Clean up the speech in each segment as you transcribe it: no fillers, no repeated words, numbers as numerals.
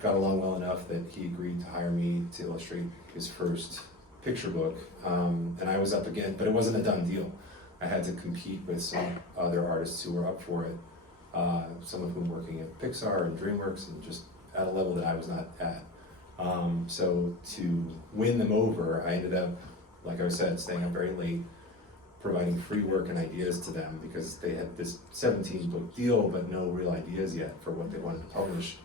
got along well enough that he agreed to hire me to illustrate his first picture book. And I was up again, but it wasn't a done deal. I had to compete with some other artists who were up for it, some of whom working at Pixar and DreamWorks and just at a level that I was not at. So to win them over, I ended up, like I said, staying up very late, providing free work and ideas to them because they had this 17-book deal but no real ideas yet for what they wanted to publish.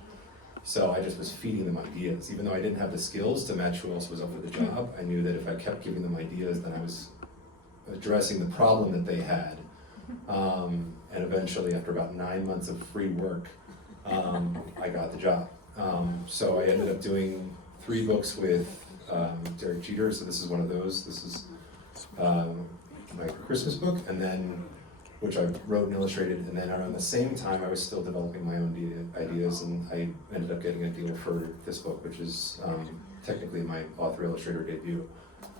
So I just was feeding them ideas. Even though I didn't have the skills to match who else was up for the job, I knew that if I kept giving them ideas, then I was addressing the problem that they had. And eventually, after about 9 months of free work, I got the job. So I ended up doing 3 books with Derek Jeter, so this is one of those. This is my Christmas book, and then, which I wrote and illustrated, and then around the same time I was still developing my own ideas, and I ended up getting a deal for this book, which is technically my author-illustrator debut.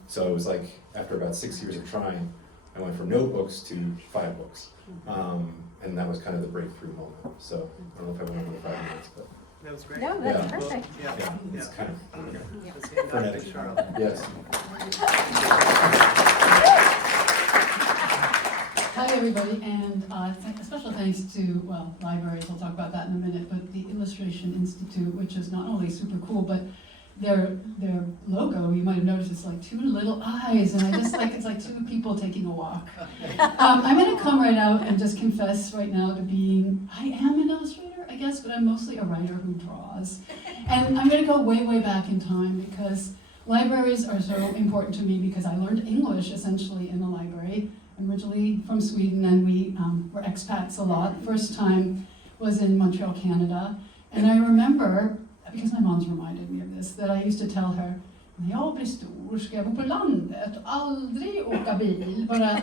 So it was like, after about 6 years of trying, I went from no books to 5 books. And that was kind of the breakthrough moment. So I don't know if I went over 5 minutes, but. That was great. No, that's perfect. Yeah, it's kind of Let's hand off to Charlotte. Yes. Hi everybody, and a special thanks to, well, libraries, I'll talk about that in a minute, but the Illustration Institute, which is not only super cool, but their logo, you might have noticed, it's like 2 little eyes, and I just like, it's like 2 people taking a walk. I'm gonna come right out and just confess right now to being, I am an illustrator, I guess, but I'm mostly a writer who draws. And I'm gonna go way, way back in time because libraries are so important to me because I learned English essentially in the library. I'm originally from Sweden, and we were expats a lot. First time was in Montreal, Canada. And I remember, because my mom's reminded me of this, that I used to tell her, när jag blir stor ska jag bo på landet och aldrig åka bil, bara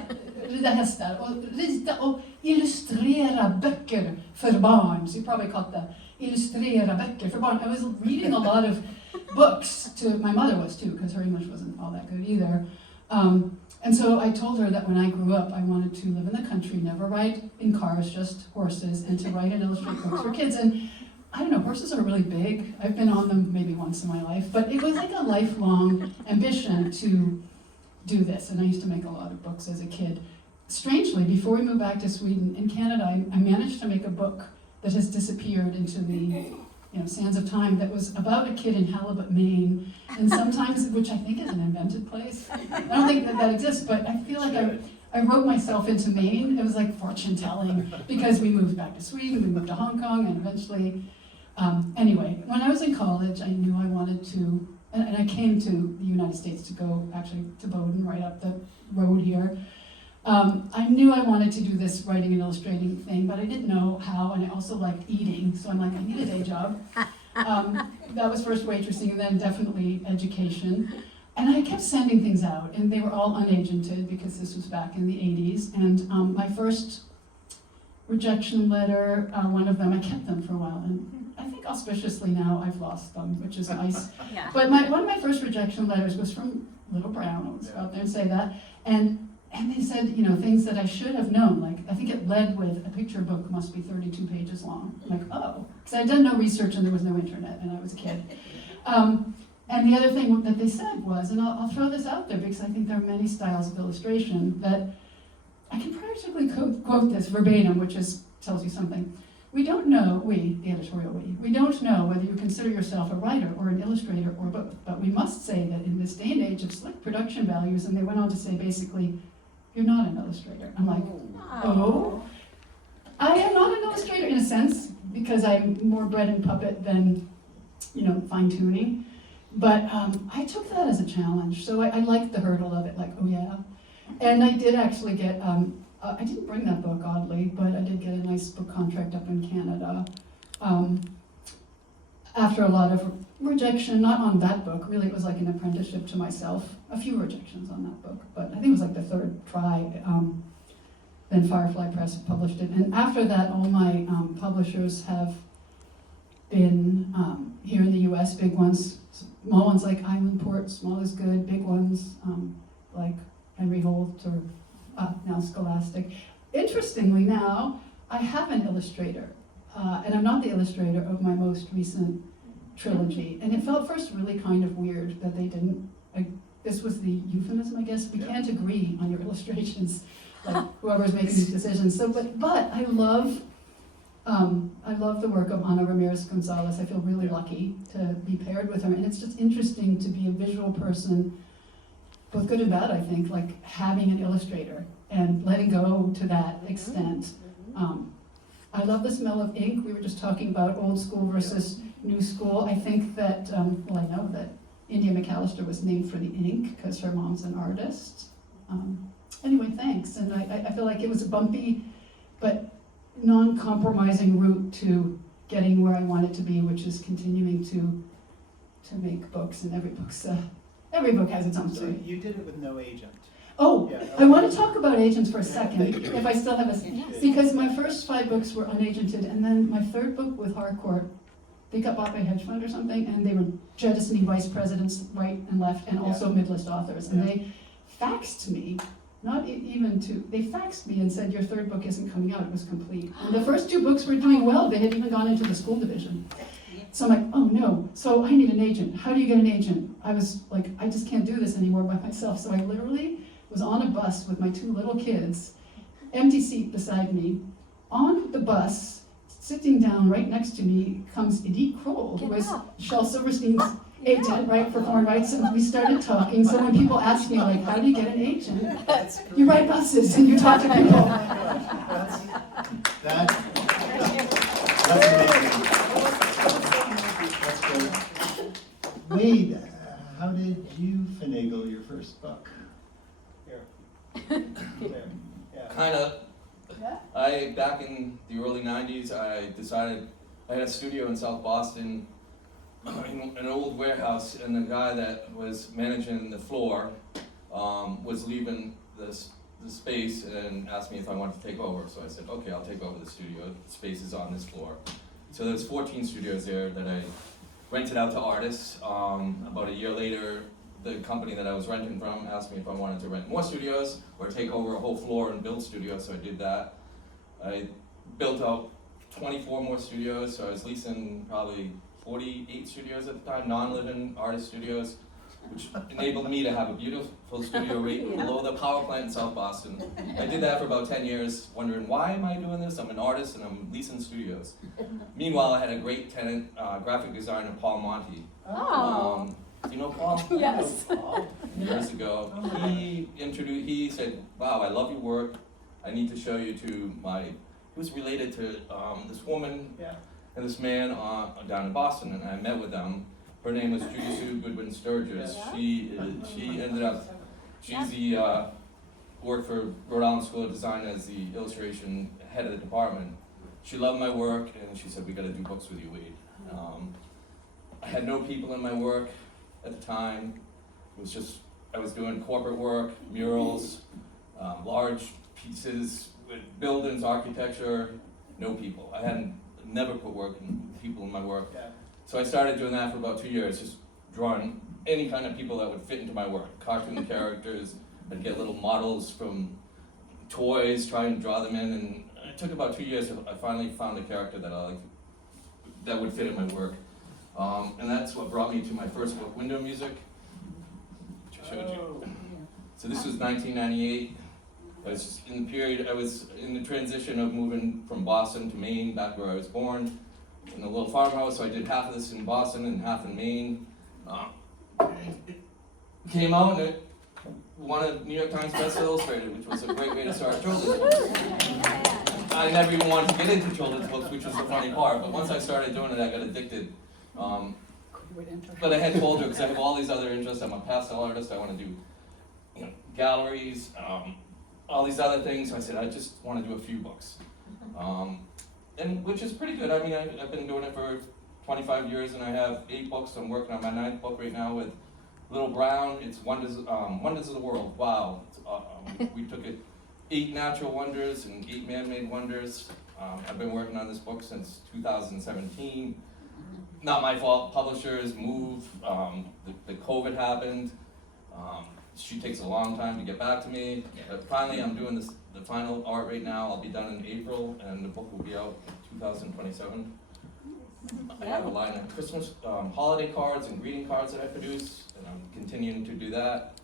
rida hästar och rita och illustrera böcker för barn. So you probably caught that. Illustrera böcker för barn. I was reading a lot of books to, my mother was too, because her English wasn't all that good either. And so I told her that when I grew up, I wanted to live in the country, never ride in cars, just horses, and to write and illustrate books for kids. And I don't know, horses are really big. I've been on them maybe once in my life, but it was like a lifelong ambition to do this. And I used to make a lot of books as a kid. Strangely, before we moved back to Sweden, in Canada, I managed to make a book that has disappeared into the sands of time, that was about a kid in Halibut, Maine, and sometimes, which I think is an invented place. I don't think that exists, but I feel like I wrote myself into Maine. It was like fortune telling, because we moved back to Sweden, we moved to Hong Kong, and eventually, anyway, when I was in college, I knew I wanted to, and I came to the United States to go actually to Bowdoin, right up the road here. I knew I wanted to do this writing and illustrating thing, but I didn't know how, and I also liked eating, so I'm like, I need a day job. That was first waitressing, and then definitely education. And I kept sending things out, and they were all unagented, because this was back in the 80s. And my first rejection letter, one of them, I kept them for a while, and I think auspiciously now I've lost them, which is nice. Yeah. But one of my first rejection letters was from Little Brown, I'll just go out there and say that. And they said, things that I should have known. Like, I think it led with, a picture book must be 32 pages long. I'm like, oh. Because I'd done no research and there was no internet and I was a kid. And the other thing that they said was, and I'll throw this out there because I think there are many styles of illustration, that I can practically quote this verbatim, which tells you something. We don't know, the editorial we don't know whether you consider yourself a writer or an illustrator or both, but we must say that in this day and age of slick production values, and they went on to say basically, you're not an illustrator. I'm like, oh? I am not an illustrator in a sense, because I'm more bread and puppet than, fine tuning. But I took that as a challenge, so I liked the hurdle of it, like, oh yeah. And I did actually get, I didn't bring that book, oddly, but I did get a nice book contract up in Canada. After a lot of rejection, not on that book, really it was like an apprenticeship to myself. A few rejections on that book, but I think it was like the 3rd try. Then Firefly Press published it. And after that, all my publishers have been here in the US, big ones, small ones like Islandport, small is good, big ones like Henry Holt or now Scholastic. Interestingly now, I have an illustrator, and I'm not the illustrator of my most recent trilogy, and it felt first really kind of weird that they didn't, this was the euphemism, I guess, we can't agree on your illustrations, like whoever's making these decisions. So, but I love the work of Ana Ramirez Gonzalez. I feel really lucky to be paired with her, and it's just interesting to be a visual person, both good and bad, I think, like having an illustrator and letting go to that extent. I love the smell of ink. We were just talking about old school versus new school. I think that, well, I know that India McAllister was named for the ink because her mom's an artist. Anyway, thanks. And I feel like it was a bumpy but non-compromising route to getting where I want it to be, which is continuing to make books, and every book has its own So story. you did it with no agent. Oh, Yeah, I want to talk about agents for a second, Thank you. if I still have because my first 5 books were unagented, and then my 3rd book with Harcourt, they got bought by a hedge fund or something, and they were jettisoning vice presidents right and left, and also mid-list authors, and they faxed me, they faxed me and said, your 3rd book isn't coming out, it was complete. And the first 2 books were doing well, they had even gone into the school division. So I'm like, oh no, so I need an agent. How do you get an agent? I was like, I just can't do this anymore by myself. So I literally was on a bus with my 2 little kids, empty seat beside me. On the bus, sitting down right next to me, comes Edith Kroll, who was Shel Silverstein's agent, right, for foreign rights, and we started talking. So when people ask me, like, how do you get an agent? You ride buses and you talk to people. That's amazing. That's great. Wade, how did you finagle your first book? Kind of. Back in the early 90s, I decided, I had a studio in South Boston, in an old warehouse, and the guy that was managing the floor was leaving the space and asked me if I wanted to take over. So I said, okay, I'll take over the studio. The space is on this floor. So there's 14 studios there that I rented out to artists. About a year later, the company that I was renting from asked me if I wanted to rent more studios or take over a whole floor and build studios, so I did that. I built out 24 more studios, so I was leasing probably 48 studios at the time, non-living artist studios, which enabled me to have a beautiful studio right below the power plant in South Boston. I did that for about 10 years, wondering, why am I doing this? I'm an artist and I'm leasing studios. Meanwhile, I had a great tenant, graphic designer, Paul Monti. You know Paul? Yes. Years ago, he said, wow, I love your work. I need to show you to he was related to this woman and this man down in Boston, and I met with them. Her name was Judy Sue Goodwin Sturgis. She ended up, worked for Rhode Island School of Design as the illustration head of the department. She loved my work, and she said, we gotta do books with you, Wade. I had no people in my work at the time. It was just, I was doing corporate work, murals, large pieces with buildings, architecture, no people. I hadn't never put people in my work. So I started doing that for about 2 years, just drawing any kind of people that would fit into my work. Cartoon characters, I'd get little models from toys, try and draw them in, and it took about 2 years. I finally found a character that I liked, that would fit in my work. And that's what brought me to my first book, Window Music, which I showed you. So this was 1998. I was just in the period, I was in the transition of moving from Boston to Maine, back where I was born, in a little farmhouse. So I did half of this in Boston and half in Maine. It came out and it won a New York Times Best Illustrated, which was a great way to start children's books. I never even wanted to get into children's books, which was the funny part, but once I started doing it, I got addicted. But I had told her, because I have all these other interests. I'm a pastel artist. I want to do, galleries, all these other things. So I said, I just want to do a few books, and which is pretty good. I mean, I've been doing it for 25 years, and I have 8 books. I'm working on my 9th book right now with Little Brown. It's Wonders of the World. Wow. We took it 8 natural wonders and 8 man-made wonders. I've been working on this book since 2017. Not my fault. Publishers move. The COVID happened. She takes a long time to get back to me. But finally, I'm doing the final art right now. I'll be done in April, and the book will be out in 2027. I have a line of Christmas holiday cards and greeting cards that I produce, and I'm continuing to do that.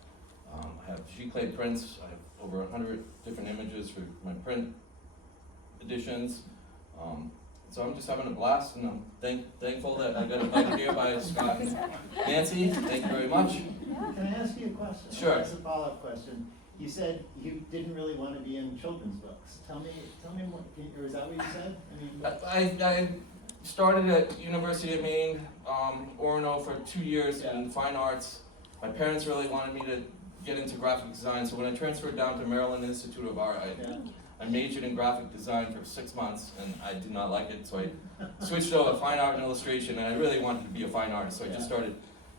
I have sheet clay prints. I have over 100 different images for my print editions. So I'm just having a blast, and I'm thankful that I got invited here by Scott and Nancy. Thank you very much. Can I ask you a question? Sure. That's a follow-up question. You said you didn't really want to be in children's books. Tell me what, or is that what you said? I mean, I started at University of Maine, Orono, for 2 years in fine arts. My parents really wanted me to get into graphic design, so when I transferred down to Maryland Institute of Art, I majored in graphic design for 6 months, and I did not like it, so I switched over to fine art and illustration, and I really wanted to be a fine artist, so I just started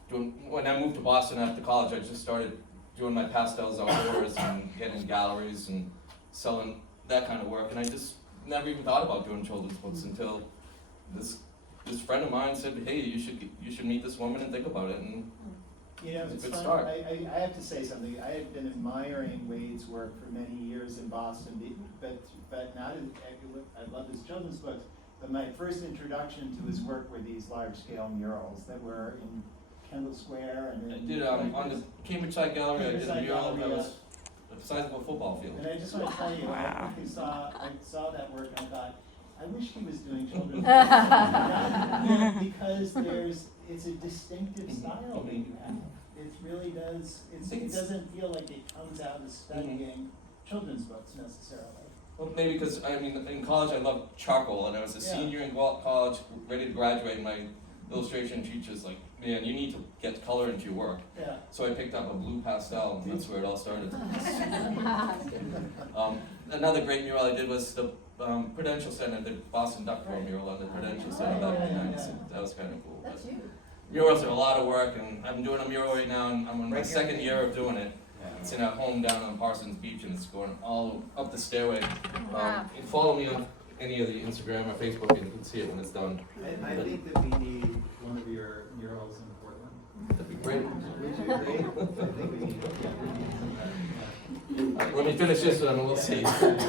doing, when I moved to Boston after college, I just started doing my pastels outdoors and getting galleries and selling that kind of work, and I just never even thought about doing children's books until this friend of mine said, hey, you should meet this woman and think about it, and you know, it's a it's good fun. start. I have to say something. I have been admiring Wade's work for many years in Boston, but not in, I love his children's books, but my first introduction to his work were these large-scale murals that were in Kendall Square and I in, did on the Cambridge Side Gallery, I did a Cambridge mural Side that Gallery, was the size of a football field. And I just want to tell you, I saw that work and I thought, I wish he was doing children's books. Because it's a distinctive style that you have. It really does, it doesn't feel like it comes out of studying children's books necessarily. Well, maybe because, I mean, in college I loved charcoal, and I was a senior in college, ready to graduate, and my illustration teacher's like, man, you need to get color into your work. Yeah. So I picked up a blue pastel, and that's where it all started. Another great mural I did was the Prudential Center, the Boston Duck Bowl mural at the Prudential Center back in the 90s. That was kind of cool. That's you. Murals are a lot of work, and I'm doing a mural right now, and I'm in my second year of doing it. It's in a home down on Parsons Beach, and it's going all up the stairway. You can follow me on any of the Instagram or Facebook, and you can see it when it's done. I think that we need one of your murals in Portland. That'd be great. Would you agree? I think we need Let me finish this one, and we'll see. Thank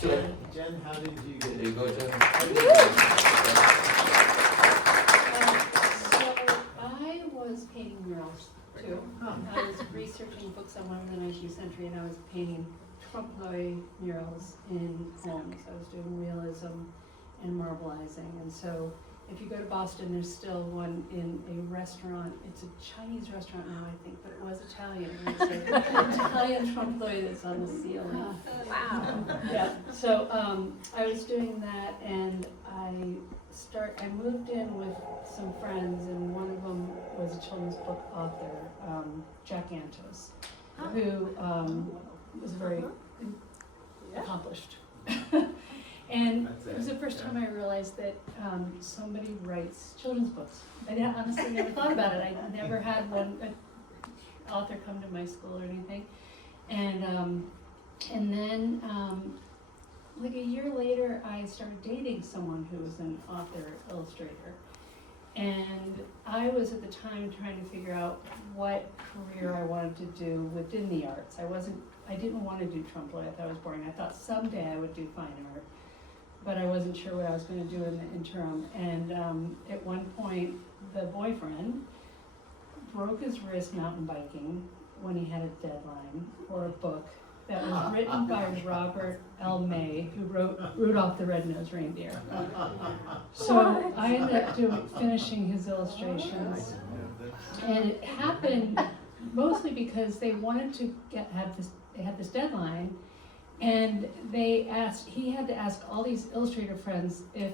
you. Jen, how did you get it? There you go, Jen. I was painting murals too. I was researching books on one of the 19th century, and I was painting trompe-l'oeil murals in homes. I was doing realism and marbleizing, and so if you go to Boston, there's still one in a restaurant. It's a Chinese restaurant now, I think, but it was Italian. And it's an Italian trompe-l'oeil that's on the ceiling. Wow. Yeah. So I was doing that, and I moved in with some friends, and one of them was a children's book author, Jack Antos, who was very accomplished. And it was the first time I realized that somebody writes children's books. I honestly never thought about it. I never had an author come to my school or anything. And then like a year later, I started dating someone who was an author illustrator. And I was at the time trying to figure out what career I wanted to do within the arts. I didn't want to do trompe-l'oeil. I thought it was boring. I thought someday I would do fine art, but I wasn't sure what I was going to do in the interim. And at one point, the boyfriend broke his wrist mountain biking when he had a deadline for a book that was written by Robert L. May, who wrote Rudolph the Red-Nosed Reindeer. So I ended up finishing his illustrations, and it happened mostly because they wanted to they had this deadline, and he had to ask all these illustrator friends if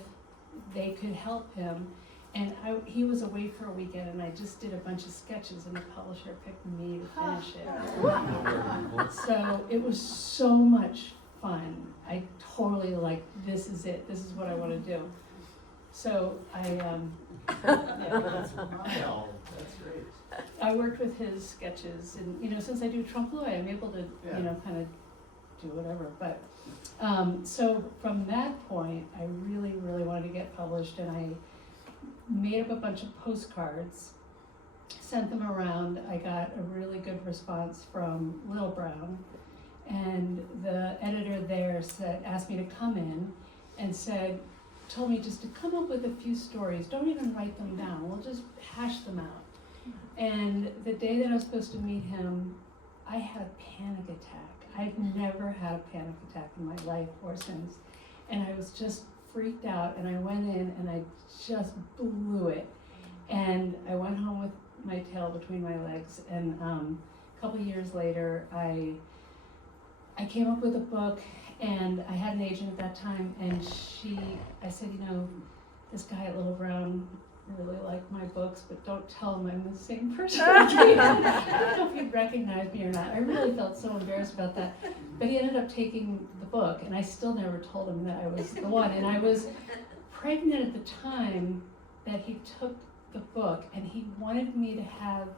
they could help him. And he was away for a weekend, and I just did a bunch of sketches, and the publisher picked me to finish it. So it was so much fun. I totally this is it. This is what I want to do. So That's wild. That's great. I worked with his sketches, and since I do trompe-l'oeil, I'm able to kind of do whatever. But so from that point, I really, really wanted to get published, and I made up a bunch of postcards, sent them around. I got a really good response from Lil Brown, and the editor there asked me to come in and said, told me just to come up with a few stories. Don't even write them down. We'll just hash them out. And the day that I was supposed to meet him, I had a panic attack. I've never had a panic attack in my life or since. And I was just freaked out, and I went in and I just blew it. And I went home with my tail between my legs, and a couple years later, I came up with a book, and I had an agent at that time, and I said, you know, this guy at Little Brown really liked my books, but don't tell him I'm the same person. I don't know if he'd recognize me or not. I really felt so embarrassed about that. But he ended up taking the book, and I still never told him that I was the one. And I was pregnant at the time that he took the book, and he wanted me to have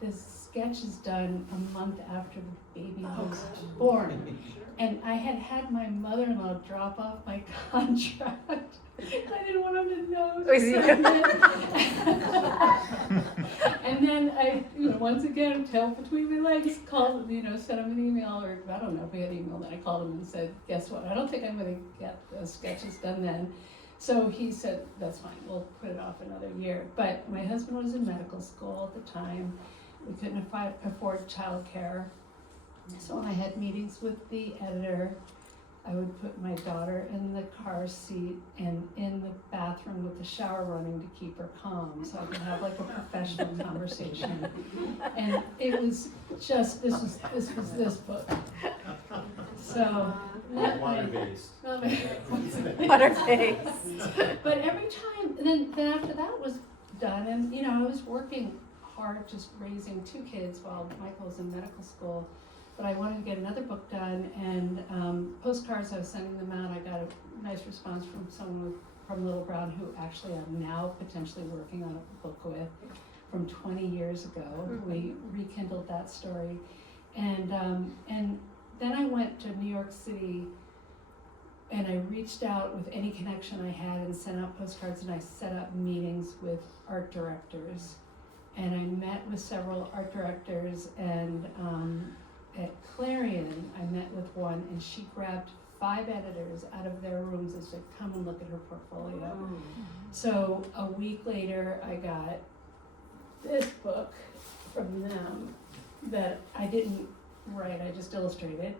the sketches done a month after the baby was born. And I had my mother-in-law drop off my contract. I didn't want him to know. And then I, once again, tail between my legs, called, sent him an email, or I don't know if he had emailed, and I called him and said, guess what, I don't think I'm gonna get the sketches done then. So he said, that's fine, we'll put it off another year. But my husband was in medical school at the time. We couldn't afford childcare. So when I had meetings with the editor, I would put my daughter in the car seat and in the bathroom with the shower running to keep her calm, so I could have like a professional conversation. And it was just, this was this book. So. Water-based. Water-based. But every time, then after that was done, and I was working hard, just raising 2 kids while Michael was in medical school. But I wanted to get another book done, and postcards, I was sending them out. I got a nice response from someone from Little Brown who actually I'm now potentially working on a book with from 20 years ago. Mm-hmm. We rekindled that story. And then I went to New York City, and I reached out with any connection I had and sent out postcards, and I set up meetings with art directors. And I met with several art directors, and at Clarion, I met with one, and she grabbed 5 editors out of their rooms and said, come and look at her portfolio. Mm-hmm. So a week later, I got this book from them that I didn't write, I just illustrated.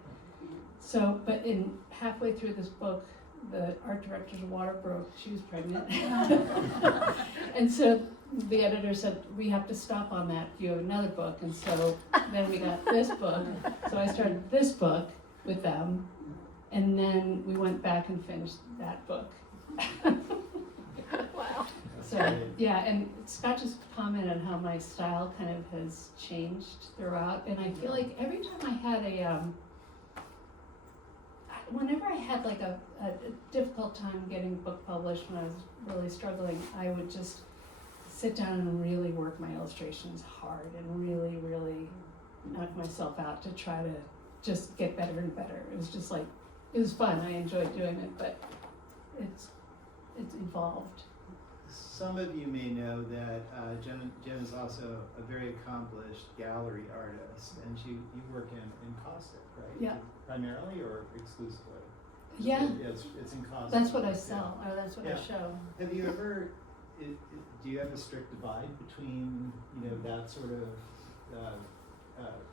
So, but halfway through this book, the art director's water broke, she was pregnant. And so the editor said, we have to stop on that, you have another book. And so then we got this book. So I started this book with them, and then we went back and finished that book. Wow. So, yeah, and Scott just commented on how my style kind of has changed throughout, and I feel like every time I had whenever I had like a difficult time getting a book published, when I was really struggling, I would just sit down and really work my illustrations hard and really, really knock myself out to try to just get better and better. It was just like, it was fun, I enjoyed doing it, but it's evolved. Some of you may know that Jen is also a very accomplished gallery artist, and you work in caustic, right? Yeah. Primarily or exclusively? Yeah. It's in caustic. That's what I sell, or that's what I Yeah. show. Have you ever, do you have a strict divide between, that sort of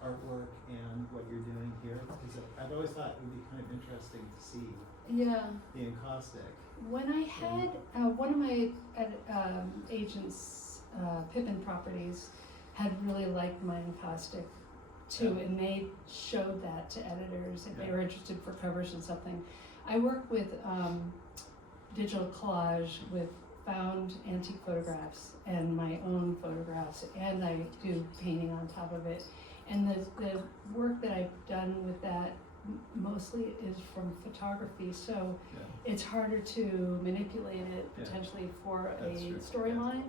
artwork and what you're doing here? Because I've always thought it would be kind of interesting to see Yeah. the encaustic. When I had one of my agents, Pippin Properties, had really liked my encaustic too, and they showed that to editors if they were interested for covers and something. I work with digital collage with found antique photographs and my own photographs, and I do painting on top of it. And the work that I've done with that mostly is from photography, so it's harder to manipulate it potentially for a storyline.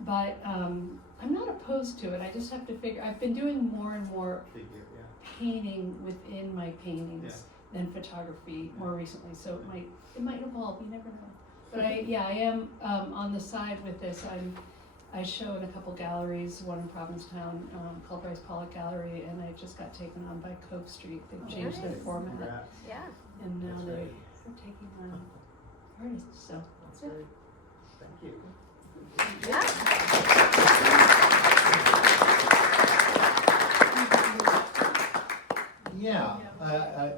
But I'm not opposed to it. I just have to figure. I've been doing more and more painting within my paintings than photography more recently. So it might evolve. You never know. But I am on the side with this. I show in a couple galleries, one in Provincetown called Bryce Pollock Gallery, and I just got taken on by Cove Street. They've changed their format, Yeah. and now they're taking on artists. So That's great. Thank you. Yeah,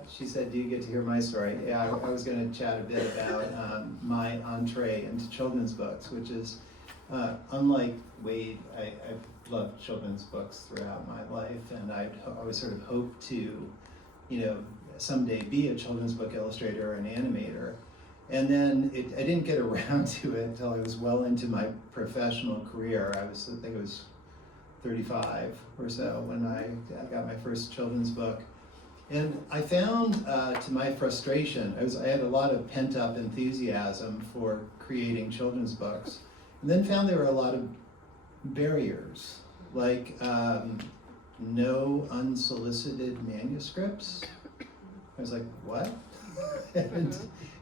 she said, do you get to hear my story? Yeah, I was going to chat a bit about my entree into children's books, which is, unlike Wade, I've loved children's books throughout my life, and I always sort of hoped to, someday be a children's book illustrator or an animator. And then I didn't get around to it until I was well into my professional career. I think it was 35 or so when I got my first children's book. And I found, to my frustration, I had a lot of pent-up enthusiasm for creating children's books, and then found there were a lot of barriers, like no unsolicited manuscripts. I was like, what?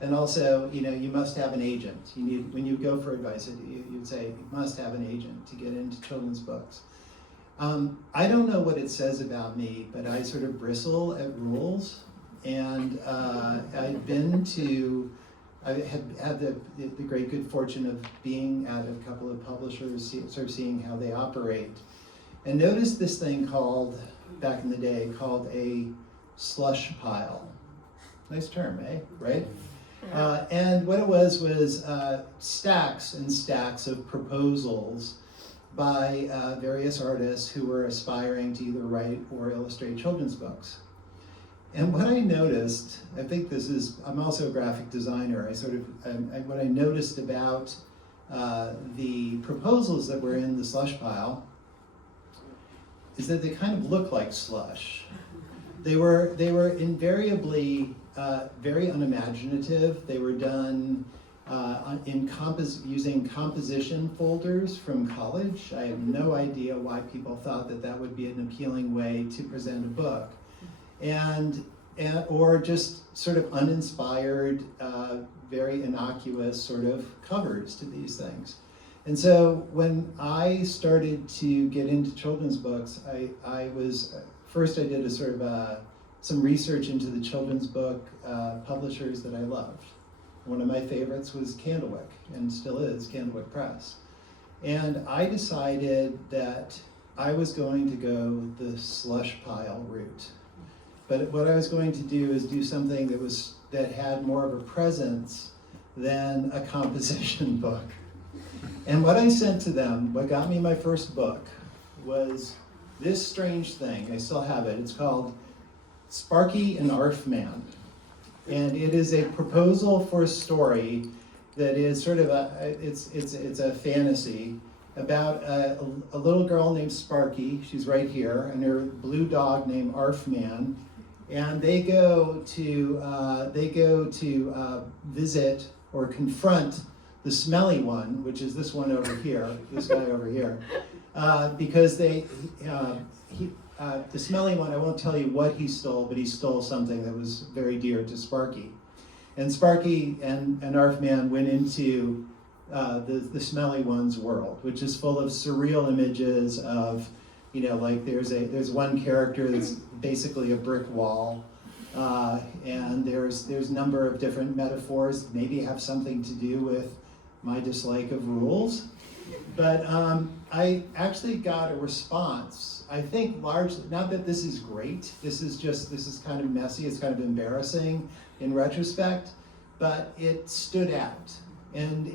and also, you must have an agent. When you go for advice, you'd say you must have an agent to get into children's books. I don't know what it says about me, but I sort of bristle at rules, and I had the great good fortune of being at a couple of publishers, sort of seeing how they operate, and noticed this thing back in the day, called a slush pile. Nice term, eh? Right? And what it was stacks and stacks of proposals by various artists who were aspiring to either write or illustrate children's books. And what I noticed, I'm also a graphic designer, what I noticed about the proposals that were in the slush pile is that they kind of look like slush. They were invariably very unimaginative. They were done using composition folders from college. I have no idea why people thought that would be an appealing way to present a book, or just sort of uninspired, very innocuous sort of covers to these things. And so when I started to get into children's books, first I did a sort of some research into the children's book publishers that I loved. One of my favorites was Candlewick, and still is, Candlewick Press. And I decided that I was going to go the slush pile route. But what I was going to do is do something that had more of a presence than a composition book. And what I sent to them, what got me my first book, was this strange thing. I still have it. It's called Sparky and Arf Man. And it is a proposal for a story that is sort of it's a fantasy about a little girl named Sparky. She's right here, and her blue dog named Arf Man, and they go to visit or confront the smelly one, which is this one over here, this guy over here, because the smelly one, I won't tell you what he stole, but he stole something that was very dear to Sparky. And Sparky and Arf Man went into the smelly one's world, which is full of surreal images of, like there's one character that's basically a brick wall, and there's a number of different metaphors, maybe have something to do with my dislike of rules. But I actually got a response, I think largely, not that this is great, this is kind of messy, it's kind of embarrassing in retrospect, but it stood out. And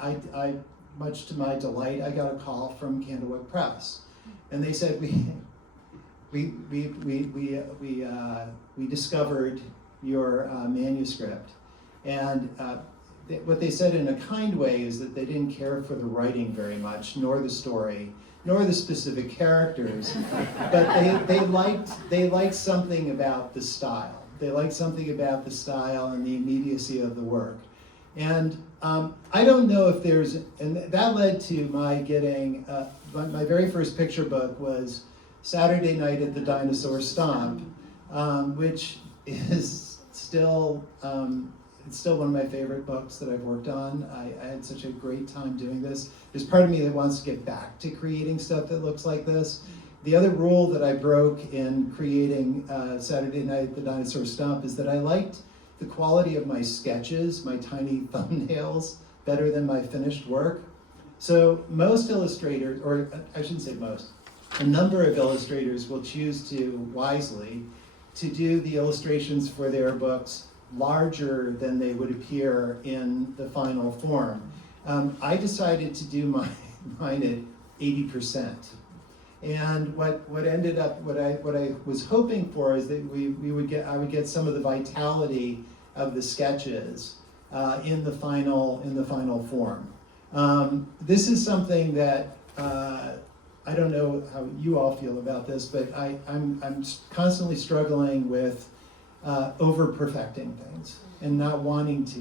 I much to my delight, I got a call from Candlewick Press. And they said, we discovered your manuscript. And what they said in a kind way is that they didn't care for the writing very much, nor the story, nor the specific characters, but they liked something about the style. They liked something about the style and the immediacy of the work. And I don't know if and that led to my getting, my very first picture book was Saturday Night at the Dinosaur Stomp, which is still, it's still one of my favorite books that I've worked on. I had such a great time doing this. There's part of me that wants to get back to creating stuff that looks like this. The other rule that I broke in creating Saturday Night at the Dinosaur Stomp is that I liked the quality of my sketches, my tiny thumbnails, better than my finished work. So most illustrators, or I shouldn't say most, a number of illustrators will choose to, wisely, to do the illustrations for their books larger than they would appear in the final form. I decided to do mine at 80%. And what ended up, what I was hoping for is that I would get some of the vitality of the sketches in the final form. This is something that I don't know how you all feel about this, but I'm constantly struggling with over perfecting things and not wanting to,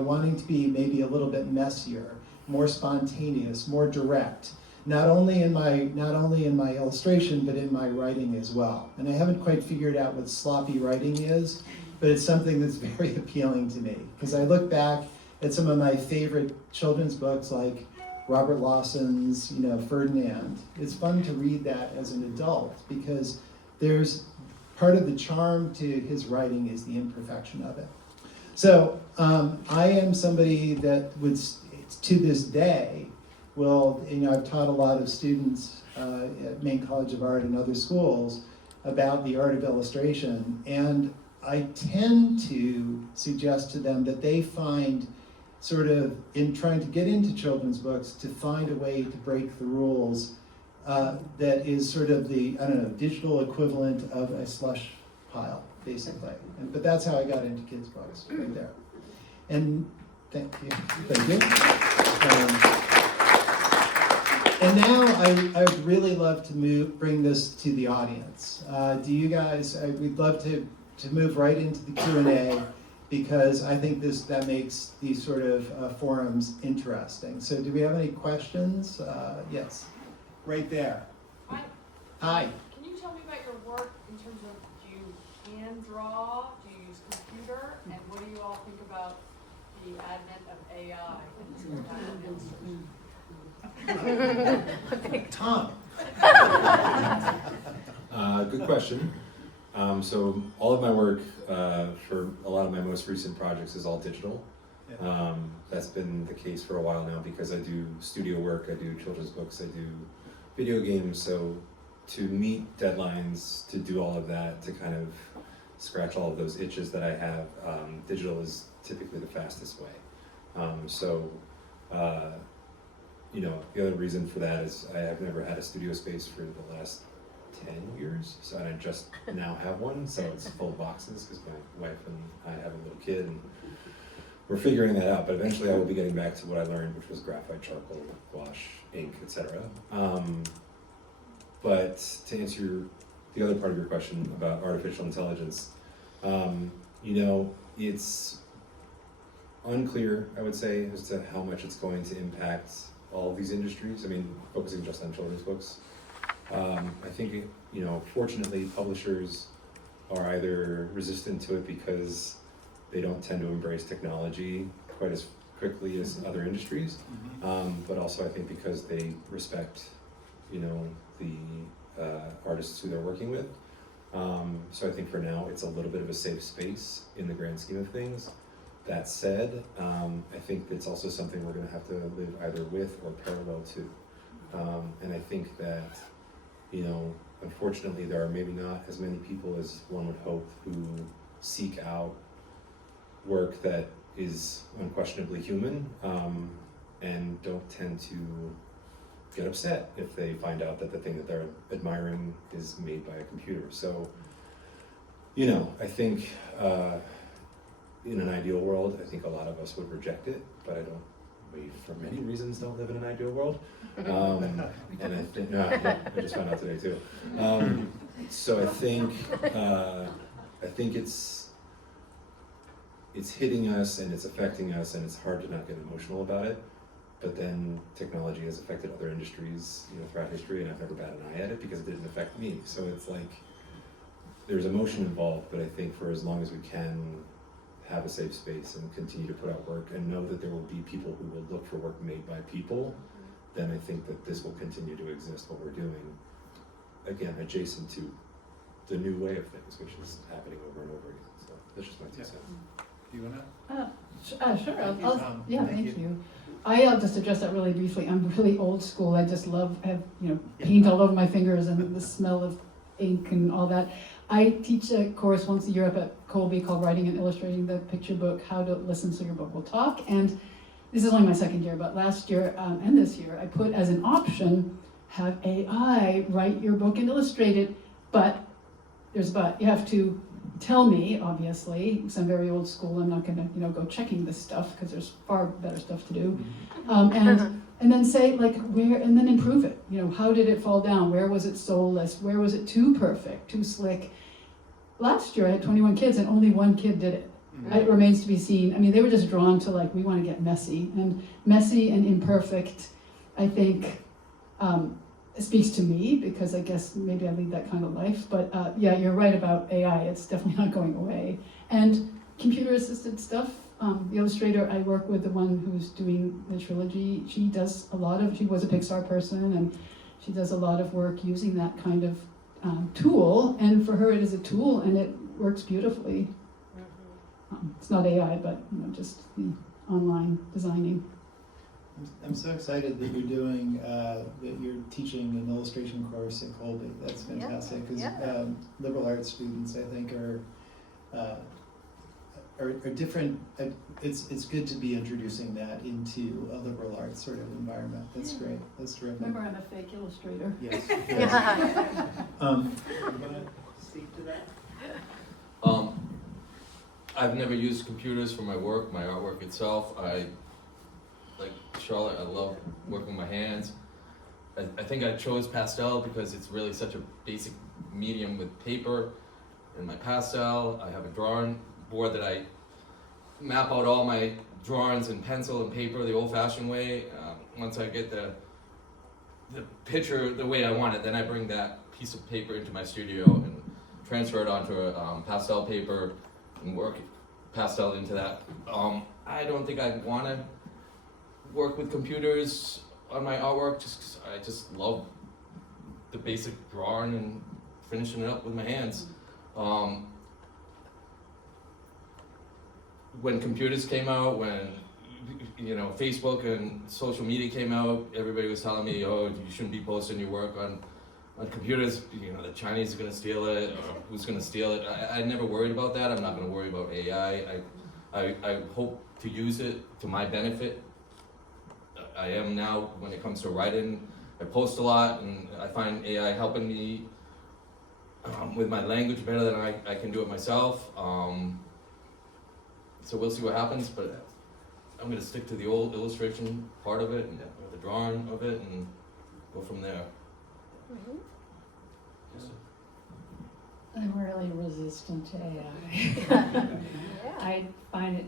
wanting to be maybe a little bit messier, more spontaneous, more direct. Not only in my illustration, but in my writing as well. And I haven't quite figured out what sloppy writing is, but it's something that's very appealing to me. Because I look back at some of my favorite children's books, like Robert Lawson's, Ferdinand. It's fun to read that as an adult because there's part of the charm to his writing is the imperfection of it. So I am somebody that would, to this day, I've taught a lot of students at Maine College of Art and other schools about the art of illustration, and I tend to suggest to them that they find, sort of, in trying to get into children's books, to find a way to break the rules that is sort of the, digital equivalent of a slush pile, basically. But that's how I got into kids' books, right there. And thank you. And now I would really love to bring this to the audience. Do you guys, we'd love to move right into the Q&A because I think that makes these sort of forums interesting. So do we have any questions? Yes, right there. Hi. Hi. Can you tell me about your work in terms of, do you hand draw, do you use computer, and what do you all think about the advent of AI in this kind of illustration? Tom. Good question. So all of my work for a lot of my most recent projects is all digital. That's been the case for a while now because I do studio work, I do children's books, I do video games. So to meet deadlines, to do all of that, to kind of scratch all of those itches that I have, digital is typically the fastest way. The other reason for that is I have never had a studio space for the last 10 years, so I just now have one, so it's full of boxes because my wife and I have a little kid and we're figuring that out, but eventually I will be getting back to what I learned, which was graphite, charcoal, gouache, ink, etc. But to answer the other part of your question about artificial intelligence, it's unclear, I would say, as to how much it's going to impact all of these industries. I mean, focusing just on children's books. I think, fortunately, publishers are either resistant to it because they don't tend to embrace technology quite as quickly as other industries, but also I think because they respect, the artists who they're working with. So I think for now, it's a little bit of a safe space in the grand scheme of things. That said, I think it's also something we're going to have to live either with or parallel to. And I think that, unfortunately, there are maybe not as many people as one would hope who seek out work that is unquestionably human, and don't tend to get upset if they find out that the thing that they're admiring is made by a computer. So, I think in an ideal world, I think a lot of us would reject it, but we, for many reasons, don't live in an ideal world. And I think, I just found out today too. So I think it's hitting us and it's affecting us, and it's hard to not get emotional about it. But then technology has affected other industries, throughout history, and I've never batted an eye at it because it didn't affect me. So it's like there's emotion involved, but I think for as long as we can have a safe space and continue to put out work and know that there will be people who will look for work made by people, then I think that this will continue to exist, what we're doing, again, adjacent to the new way of things, which is happening over and over again. So that's just my 2 cents. You wanna? Sure, Thank you, I'll, Tom. yeah, Thank thank you. you. I'll just address that really briefly. I'm really old school. I just have, paint all over my fingers and the smell of ink and all that. I teach a course once a year up at Colby called Writing and Illustrating the Picture Book, How to Listen So Your Book Will Talk. And this is only my second year, but last year and this year, I put as an option, have AI write your book and illustrate it, but there's a but. You have to tell me, obviously, because I'm very old school. I'm not gonna, go checking this stuff because there's far better stuff to do. And then say where, and then improve it. How did it fall down? Where was it soulless? Where was it too perfect, too slick? Last year I had 21 kids and only one kid did it. It remains to be seen. I mean, they were just drawn to we want to get messy and imperfect. I think it speaks to me because I guess maybe I lead that kind of life. But yeah, you're right about AI. It's definitely not going away. And computer-assisted stuff. The illustrator I work with, the one who's doing the trilogy, she was a Pixar person, and she does a lot of work using that kind of tool. And for her, it is a tool, and it works beautifully. It's not AI, but just the online designing. I'm so excited that you're doing, that you're teaching an illustration course at Colby. That's fantastic, because liberal arts students, I think, are different. It's good to be introducing that into a liberal arts sort of environment. That's great. That's terrific. Remember, I'm a fake illustrator. Yes. You wanna speak to that? I've never used computers for my work, my artwork itself. Like Charlotte, I love working with my hands. I think I chose pastel because it's really such a basic medium with paper and my pastel. I have a drawing board that I map out all my drawings in pencil and paper the old-fashioned way. Once I get the picture the way I want it, then I bring that piece of paper into my studio and transfer it onto a pastel paper and work pastel into that. I don't think I want to work with computers on my artwork just because I just love the basic drawing and finishing it up with my hands. When computers came out, when Facebook and social media came out, everybody was telling me, oh, you shouldn't be posting your work on computers, the Chinese are going to steal it, or who's going to steal it. I never worried about that. I'm not going to worry about AI. I hope to use it to my benefit. I am now when it comes to writing. I post a lot, and I find AI helping me with my language better than I can do it myself. So we'll see what happens, but I'm going to stick to the old illustration part of it, and the drawing of it, and go from there. I'm really resistant to AI. I find it